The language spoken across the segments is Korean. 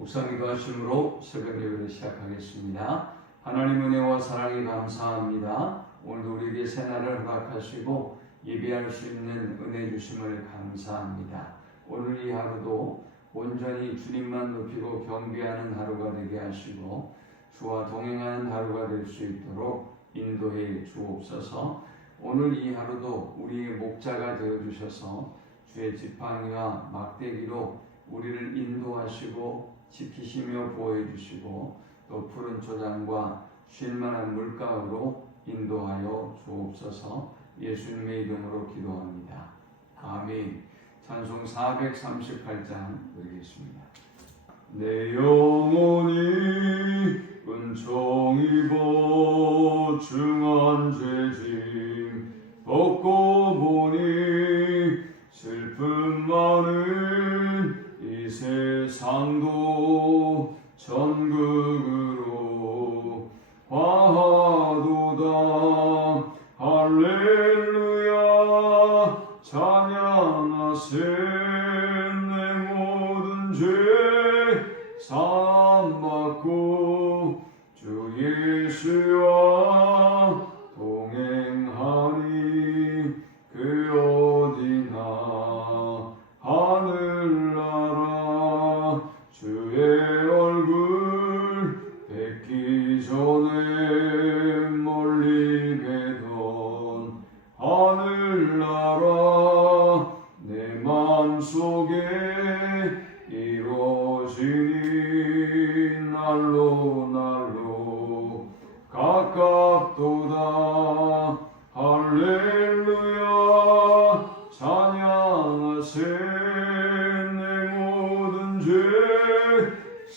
묵상기도 하심으로 새벽 예배를 시작하겠습니다. 하나님 은혜와 사랑에 감사합니다. 오늘도 우리에게 새날을 허락하시고 예배할 수 있는 은혜 주심을 감사합니다. 오늘 이 하루도 온전히 주님만 높이고 경배하는 하루가 되게 하시고 주와 동행하는 하루가 될 수 있도록 인도해 주옵소서. 오늘 이 하루도 우리의 목자가 되어주셔서 주의 지팡이와 막대기로 우리를 인도하시고 지키시며 보호해 주시고 또 푸른 초장과 쉴만한 물가로 인도하여 주옵소서. 예수님의 이름으로 기도합니다. 아멘. 찬송 438장 드리겠습니다. 내 영혼이 은총 입어 중한 죄짐 벗고 보니 슬픔 많은 이 세상도 천국으로 화하도다. 할렐루야 찬양하세. 내 모든 죄 사함받고 주 예수와 동행하니 그 어디나 하늘나라 주의 얼굴 뵙기 전에 멀리 뵈던 하늘나라 내 맘속에 이루어지니 날로 가깝도다. 할렐루야 찬양하세. 내 모든 죄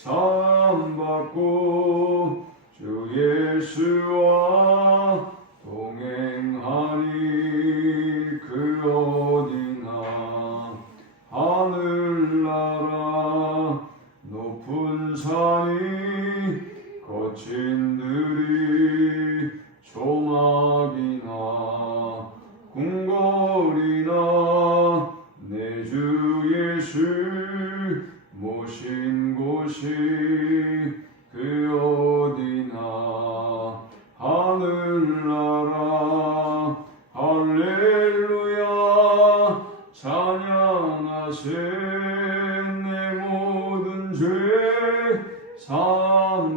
사함받고 주 예수와 동행하니 그 어디나 하늘나라 높은 산이 거친 들이 조막이나 궁궐이나 내 주 예수 모신 곳이 그 어디나 하늘나라. 할렐루야 찬양하세. 내 모든 죄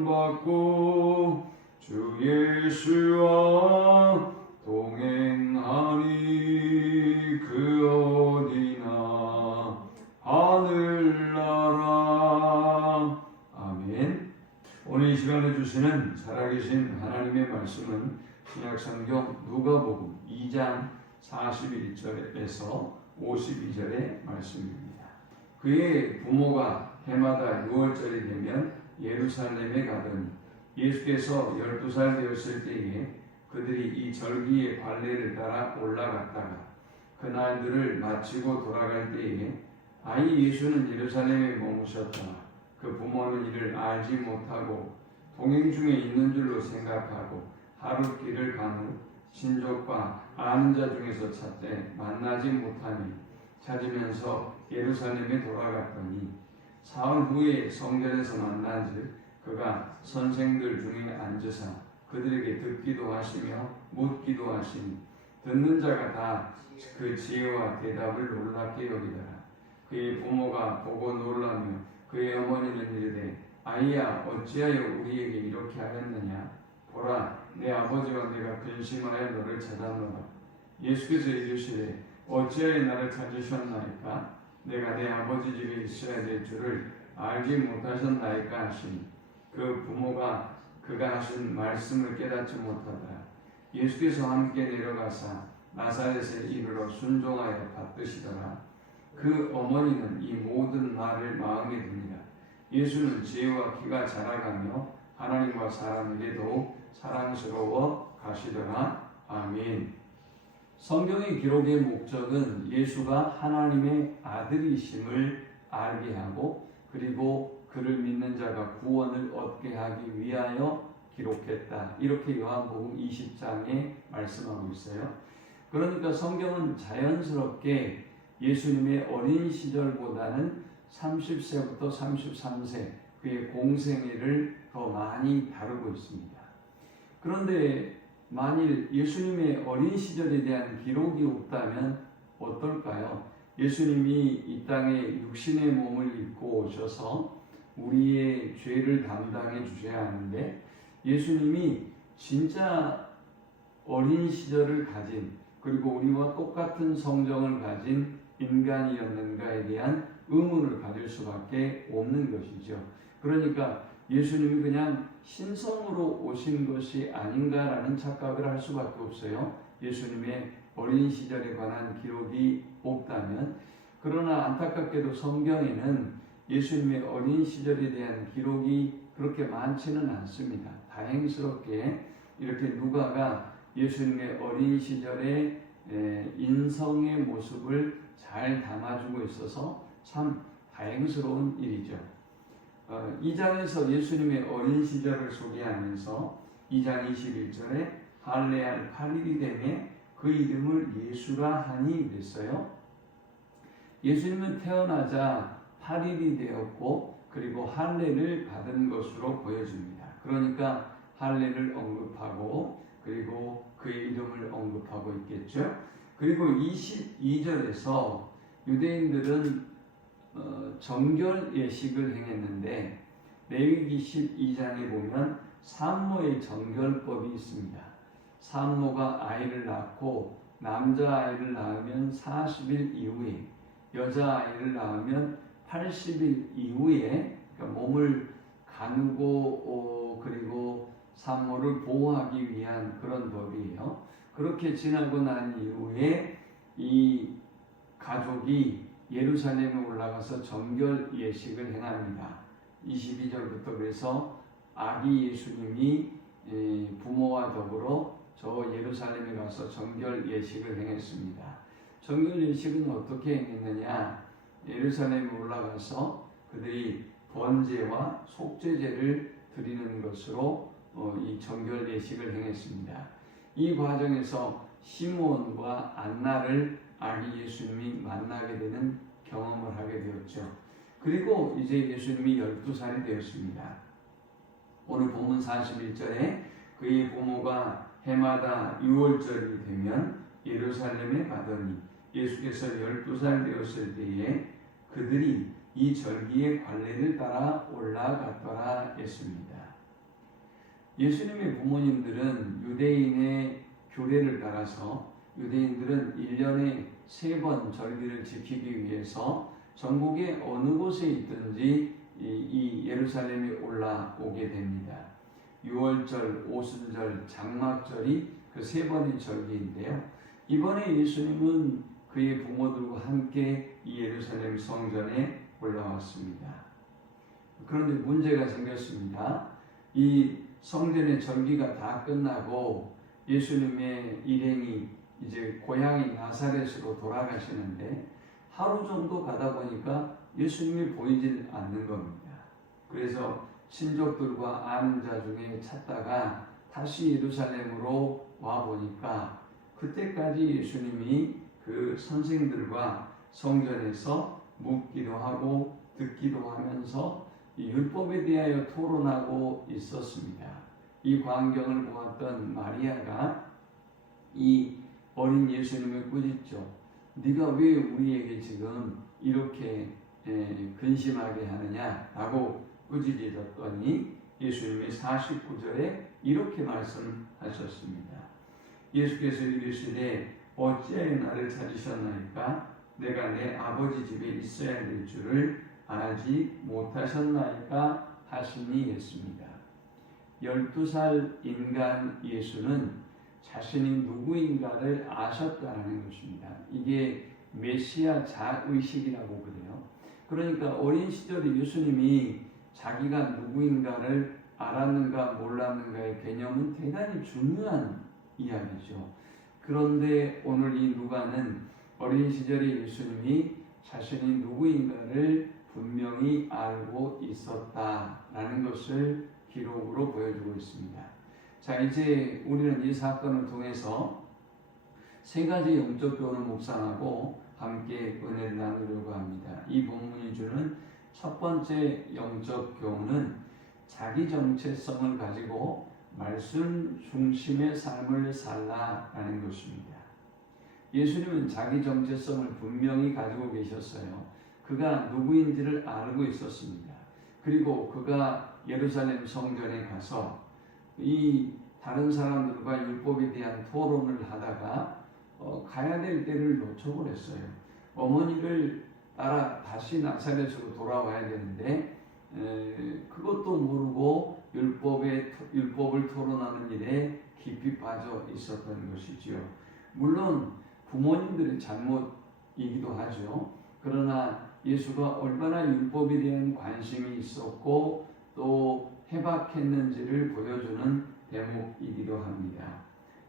사함받고 주 예수와 동행하니 그 어디나 하늘나라. 아멘. 오늘 이 시간에 주시는 살아계신 하나님의 말씀은 신약성경 누가복음 2장 41절에서 52절의 말씀입니다. 그의 부모가 해마다 6월절이 되면 예루살렘에 가더니 예수께서 12살 되었을 때에 그들이 이 절기의 관례를 따라 올라갔다가 그날들을 마치고 돌아갈 때에 아이 예수는 예루살렘에 머무셨다. 그 부모는 이를 알지 못하고 동행 중에 있는 줄로 생각하고 하루 길을 간 후 친족과 아는 자 중에서 찾되 만나지 못하니 찾으면서 예루살렘에 돌아갔더니 사흘 후에 성전에서 만난즉 그가 선생들 중에 앉으사 그들에게 듣기도 하시며 묻기도 하시니 듣는 자가 다 그 지혜와 대답을 놀랍게 여기더라. 그의 부모가 보고 놀라며 그의 어머니는 이르되 아이야 어찌하여 우리에게 이렇게 하였느냐. 보라 내 아버지와 내가 근심하여 너를 찾았노라. 예수께서 이르시되 어찌하여 나를 찾으셨나이까. 내가 내 아버지 집에 있어야 될 줄을 알지 못하셨나이까 하시니 그 부모가 그가 하신 말씀을 깨닫지 못하더라. 예수께서 함께 내려가사 나사렛에 이르러 순종하여 받드시더라. 그 어머니는 이 모든 말을 마음에 드니라. 예수는 지혜와 키가 자라가며 하나님과 사람에게도 사랑스러워 가시더라. 아멘. 성경의 기록의 목적은 예수가 하나님의 아들이심을 알게 하고 그리고 그를 믿는 자가 구원을 얻게 하기 위하여 기록했다. 이렇게 요한복음 20장에 말씀하고 있어요. 그러니까 성경은 자연스럽게 예수님의 어린 시절보다는 30세부터 33세 그의 공생애를 더 많이 다루고 있습니다. 그런데 만일 예수님의 어린 시절에 대한 기록이 없다면 어떨까요? 예수님이 이 땅에 육신의 몸을 입고 오셔서 우리의 죄를 담당해 주셔야 하는데 예수님이 진짜 어린 시절을 가진 그리고 우리와 똑같은 성정을 가진 인간이었는가에 대한 의문을 가질 수밖에 없는 것이죠. 그러니까 예수님이 그냥 신성으로 오신 것이 아닌가라는 착각을 할 수밖에 없어요. 예수님의 어린 시절에 관한 기록이 없다면. 그러나 안타깝게도 성경에는 예수님의 어린 시절에 대한 기록이 그렇게 많지는 않습니다. 다행스럽게 이렇게 누가가 예수님의 어린 시절의 인성의 모습을 잘 담아주고 있어서 참 다행스러운 일이죠. 2장에서 예수님의 어린 시절을 소개하면서 2장 21절에 할례할 8일이 되매 그 이름을 예수라 하니 그랬어요. 예수님은 태어나자 8일이 되었고 그리고 할례를 받은 것으로 보여집니다. 그러니까 할례를 언급하고 그리고 그의 이름을 언급하고 있겠죠. 그리고 22절에서 유대인들은 정결 예식을 행했는데 레위기 12장에 보면 산모의 정결법이 있습니다. 산모가 아이를 낳고 남자아이를 낳으면 40일 이후에 여자아이를 낳으면 80일 이후에 그러니까 몸을 가누고 그리고 산모를 보호하기 위한 그런 법이에요. 그렇게 지나고 난 이후에 이 가족이 예루살렘에 올라가서 정결 예식을 행합니다. 22절부터 그래서 아기 예수님이 부모와 더불어 저 예루살렘에 가서 정결 예식을 행했습니다. 정결 예식은 어떻게 행했느냐? 예루살렘에 올라가서 그들이 번제와 속죄제를 드리는 것으로 이 정결 예식을 행했습니다. 이 과정에서 시몬과 안나를 아기 예수님이 만나게 되는 경험을 하게 되었죠. 그리고 이제 예수님이 12살이 되었습니다. 오늘 본문 41절에 그의 부모가 해마다 6월절이 되면 예루살렘에 가더니 예수께서 12살 되었을 때에 그들이 이 절기의 관례를 따라 올라갔더라 했습니다. 예수님의 부모님들은 유대인의 규례를 따라서 유대인들은 1년에 3번 절기를 지키기 위해서 전국의 어느 곳에 있든지 이 예루살렘에 올라오게 됩니다. 6월절, 오순절, 장막절이 그 3번의 절기인데요. 이번에 예수님은 그의 부모들과 함께 이 예루살렘 성전에 올라왔습니다. 그런데 문제가 생겼습니다. 이 성전의 절기가 다 끝나고 예수님의 일행이 이제 고향인 나사렛으로 돌아가시는데 하루 정도 가다 보니까 예수님이 보이질 않는 겁니다. 그래서 친족들과 아는 자 중에 찾다가 다시 예루살렘으로 와 보니까 그때까지 예수님이 그 선생들과 성전에서 묻기도 하고 듣기도 하면서 이 율법에 대하여 토론하고 있었습니다. 이 광경을 보았던 마리아가 이 어린 예수님을 꾸짖죠. 네가 왜 우리에게 지금 이렇게 근심하게 하느냐라고 꾸짖었더니 예수님이 49절에 이렇게 말씀하셨습니다. 예수께서 이르시되 어찌하여 나를 찾으셨나이까? 내가 내 아버지 집에 있어야 될 줄을 알지 못하셨나이까? 하시니 했습니다. 12살 인간 예수는 자신이 누구인가를 아셨다는 것입니다. 이게 메시아 자의식이라고 그래요. 그러니까 어린 시절에 예수님이 자기가 누구인가를 알았는가 몰랐는가의 개념은 대단히 중요한 이야기죠. 그런데 오늘 이 누가는 어린 시절에 예수님이 자신이 누구인가를 분명히 알고 있었다라는 것을 기록으로 보여주고 있습니다. 자, 이제 우리는 이 사건을 통해서 3가지 영적 교훈을 묵상하고 함께 은혜를 나누려고 합니다. 이 본문이 주는 첫 번째 영적 교훈은 자기 정체성을 가지고 말씀 중심의 삶을 살라라는 것입니다. 예수님은 자기 정체성을 분명히 가지고 계셨어요. 그가 누구인지를 알고 있었습니다. 그리고 그가 예루살렘 성전에 가서 이 다른 사람들과 율법에 대한 토론을 하다가 가야 될 때를 놓쳐버렸어요. 어머니를 따라 다시 나사렛으로 돌아와야 되는데 그것도 모르고 율법을 토론하는 일에 깊이 빠져 있었던 것이지요. 물론 부모님들의 잘못이기도 하죠. 그러나 예수가 얼마나 율법에 대한 관심이 있었고 또 해박했는지를 보여주는 대목이기도 합니다.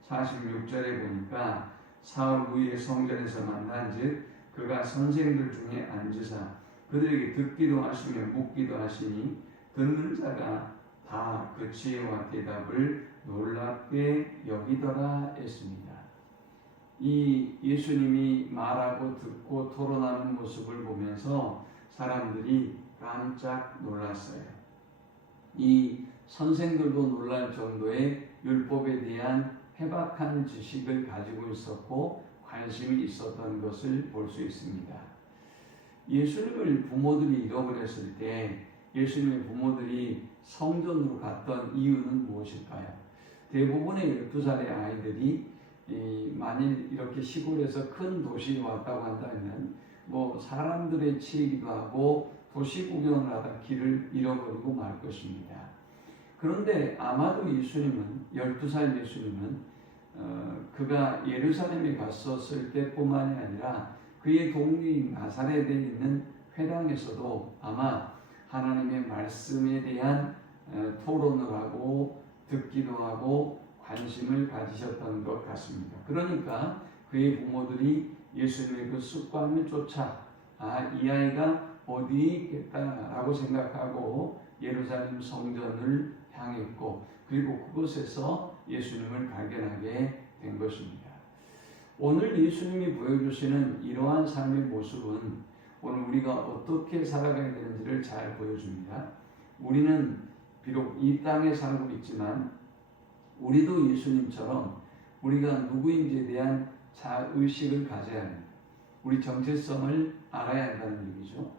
46절에 보니까 사흘 후에 성전에서 만난즉 그가 선생들 중에 앉으사 그들에게 듣기도 하시며 묻기도 하시니 듣는 자가 다 그 지혜와 대답을 놀랍게 여기더라 했습니다. 이 예수님이 말하고 듣고 토론하는 모습을 보면서 사람들이 깜짝 놀랐어요. 이 선생들도 놀랄 정도의 율법에 대한 해박한 지식을 가지고 있었고 관심이 있었던 것을 볼 수 있습니다. 예수님을 부모들이 잃어버렸을 때 예수님의 부모들이 성전으로 갔던 이유는 무엇일까요? 대부분의 12살의 아이들이 만일 이렇게 시골에서 큰 도시에 왔다고 한다면 사람들의 치이기도 하고 도시 구경을 하다 길을 잃어버리고 말 것입니다. 그런데 아마도 12살 예수님은 그가 예루살렘에 갔었을 때뿐만이 아니라 그의 동네인 나사렛에 있는 회당에서도 아마 하나님의 말씀에 대한 토론을 하고 듣기도 하고 관심을 가지셨던 것 같습니다. 그러니까 그의 부모들이 예수님의 그 습관을 쫓아 이 아이가 어디에 있겠다라고 생각하고 예루살렘 성전을 향했고 그리고 그곳에서 예수님을 발견하게 된 것입니다. 오늘 예수님이 보여주시는 이러한 삶의 모습은 오늘 우리가 어떻게 살아가야 되는지를 잘 보여줍니다. 우리는 비록 이 땅에 살고 있지만 우리도 예수님처럼 우리가 누구인지에 대한 자의식을 가져야 합니다. 우리 정체성을 알아야 한다는 얘기죠.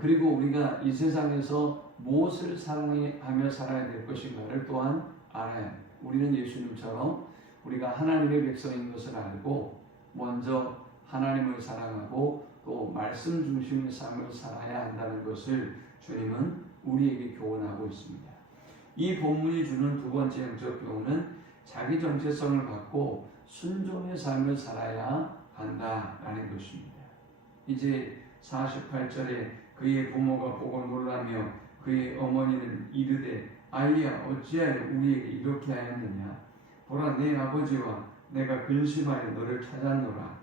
그리고 우리가 이 세상에서 무엇을 사랑하며 살아야 될 것인가를 또한 알아야 합니다. 우리는 예수님처럼 우리가 하나님의 백성인 것을 알고 먼저 하나님을 사랑하고 또 말씀 중심의 삶을 살아야 한다는 것을 주님은 우리에게 교훈하고 있습니다. 이 본문이 주는 두 번째 영적 교훈은 자기 정체성을 갖고 순종의 삶을 살아야 한다라는 것입니다. 이제 48절에 그의 부모가 보고 놀라며 그의 어머니는 이르되 아이야 어찌하여 우리에게 이렇게 하였느냐 보라 내 아버지와 내가 근심하여 너를 찾았노라.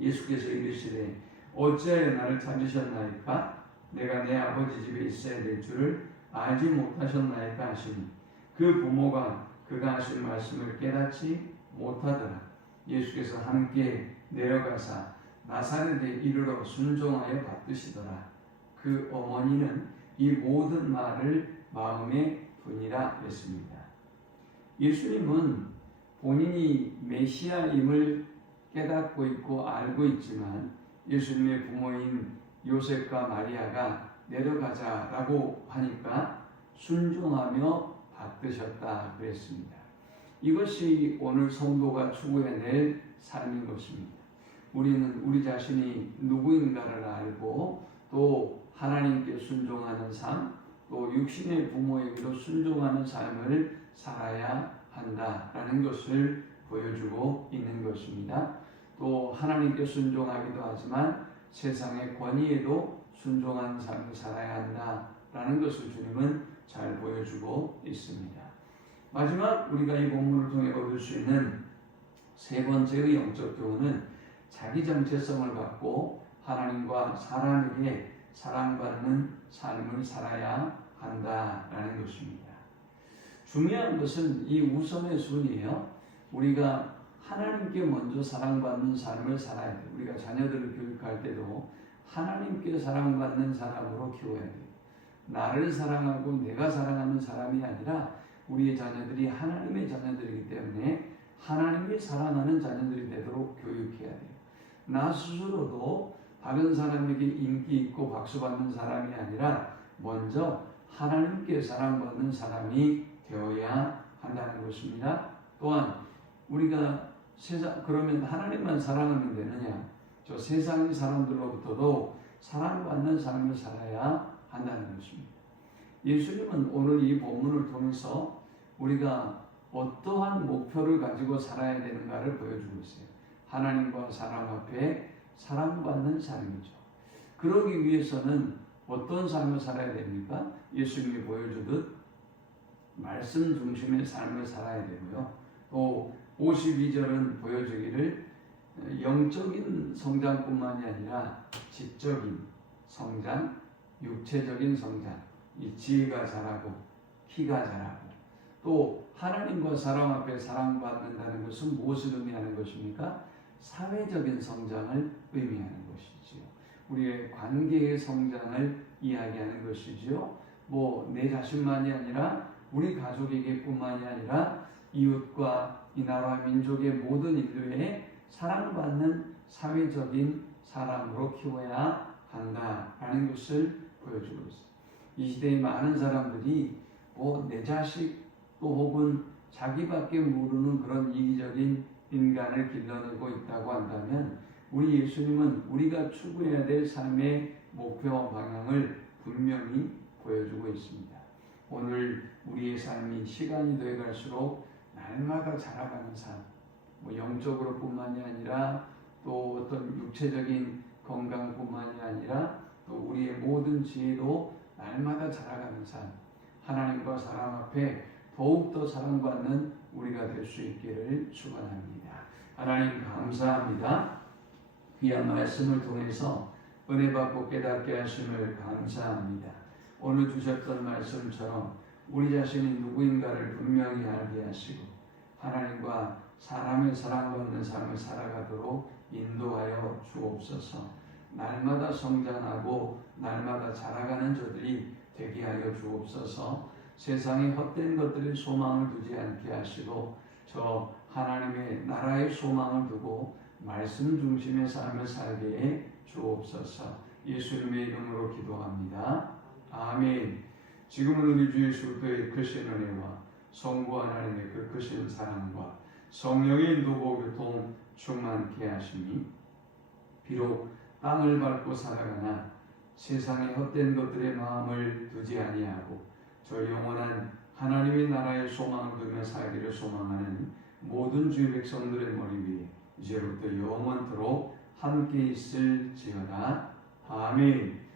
예수께서 이르시되 어찌하여 나를 찾으셨나이까 내가 내 아버지 집에 있어야 될 줄을 알지 못하셨나이까 하시니 그 부모가 그가 하신 말씀을 깨닫지 못하더라. 예수께서 함께 내려가사 나사렛에 이르러 순종하여 받드시더라. 그 어머니는 이 모든 말을 마음에 두니라 했습니다. 예수님은 본인이 메시아임을 깨닫고 있고 알고 있지만 예수님의 부모인 요셉과 마리아가 내려가자라고 하니까 순종하며 받드셨다 그랬습니다. 이것이 오늘 성도가 추구해낼 삶인 것입니다. 우리는 우리 자신이 누구인가를 알고 또 하나님께 순종하는 삶, 또 육신의 부모에게도 순종하는 삶을 살아야 한다라는 것을 보여주고 있는 것입니다. 또 하나님께 순종하기도 하지만 세상의 권위에도 순종하는 삶을 살아야 한다라는 것을 주님은 잘 보여주고 있습니다. 마지막 우리가 이 본문을 통해 얻을 수 있는 세 번째의 영적 교훈은 자기 정체성을 갖고 하나님과 사람에게 사랑받는 삶을 살아야 한다라는 것입니다. 중요한 것은 이 우선의 순위예요. 우리가 하나님께 먼저 사랑받는 삶을 살아야 돼요. 우리가 자녀들을 교육할 때도 하나님께 사랑받는 사람으로 키워야 돼요. 나를 사랑하고 내가 사랑하는 사람이 아니라 우리의 자녀들이 하나님의 자녀들이기 때문에 하나님이 사랑하는 자녀들이 되도록 교육해야 돼요. 나 스스로도 다른 사람에게 인기 있고 박수받는 사람이 아니라 먼저 하나님께 사랑받는 사람이 되어야 한다는 것입니다. 또한 우리가 그러면 하나님만 사랑하면 되느냐? 저 세상 사람들로부터도 사랑받는 삶을 살아야 한다는 것입니다. 예수님은 오늘 이 본문을 통해서 우리가 어떠한 목표를 가지고 살아야 되는가를 보여주고 있어요. 하나님과 사람 앞에 사랑받는 삶이죠. 그러기 위해서는 어떤 삶을 살아야 됩니까? 예수님이 보여주듯 말씀 중심의 삶을 살아야 되고요. 또 52절은 보여주기를 영적인 성장뿐만이 아니라 지적인 성장, 육체적인 성장, 이 지혜가 자라고 키가 자라고 또 하나님과 사람 앞에 사랑받는다는 것은 무엇을 의미하는 것입니까? 사회적인 성장을 의미하는 것이지요. 우리의 관계의 성장을 이야기하는 것이지요. 내 자신만이 아니라 우리 가족에게 뿐만이 아니라 이웃과 이 나라 민족의 모든 인류에 사랑받는 사회적인 사람으로 키워야 한다라는 것을 보여주고 있습니다. 이 시대의 많은 사람들이 내 자식 또 혹은 자기밖에 모르는 그런 이기적인 인간을 길러내고 있다고 한다면 우리 예수님은 우리가 추구해야 될 삶의 목표와 방향을 분명히 보여주고 있습니다. 오늘 우리의 삶이 시간이 되어갈수록 날마다 자라가는 삶, 영적으로 뿐만이 아니라 또 어떤 육체적인 건강뿐만이 아니라 또 우리의 모든 지혜도 날마다 자라가는 삶, 하나님과 사람 앞에 더욱더 사랑받는 우리가 될 수 있기를 축원합니다. 하나님 감사합니다. 귀한 말씀을 통해서 은혜 받고 깨닫게 하심을 감사합니다. 오늘 주셨던 말씀처럼 우리 자신이 누구인가를 분명히 알게 하시고 하나님과 사람의 사랑받는 삶을 살아가도록 인도하여 주옵소서. 날마다 성장하고 날마다 자라가는 저들이 되게 하여 주옵소서. 세상의 헛된 것들의 소망을 두지 않게 하시고 저 하나님의 나라의 소망을 두고 말씀 중심의 삶을 살게 해 주옵소서. 예수님의 이름으로 기도합니다. 아멘. 지금은 우리 주 예수 그리스도의 크신 은혜와 성부 하나님의 그 크신 사랑과 성령의 인도고 교통 충만케 하시니 비록 땅을 밟고 살아가나 세상의 헛된 것들의 마음을 두지 아니하고 저 영원한 하나님의 나라의 소망을 두며 살기를 소망하는 모든 주의 백성들의 머리 위에 이제부터 영원토록 함께 있을지어다. 아멘.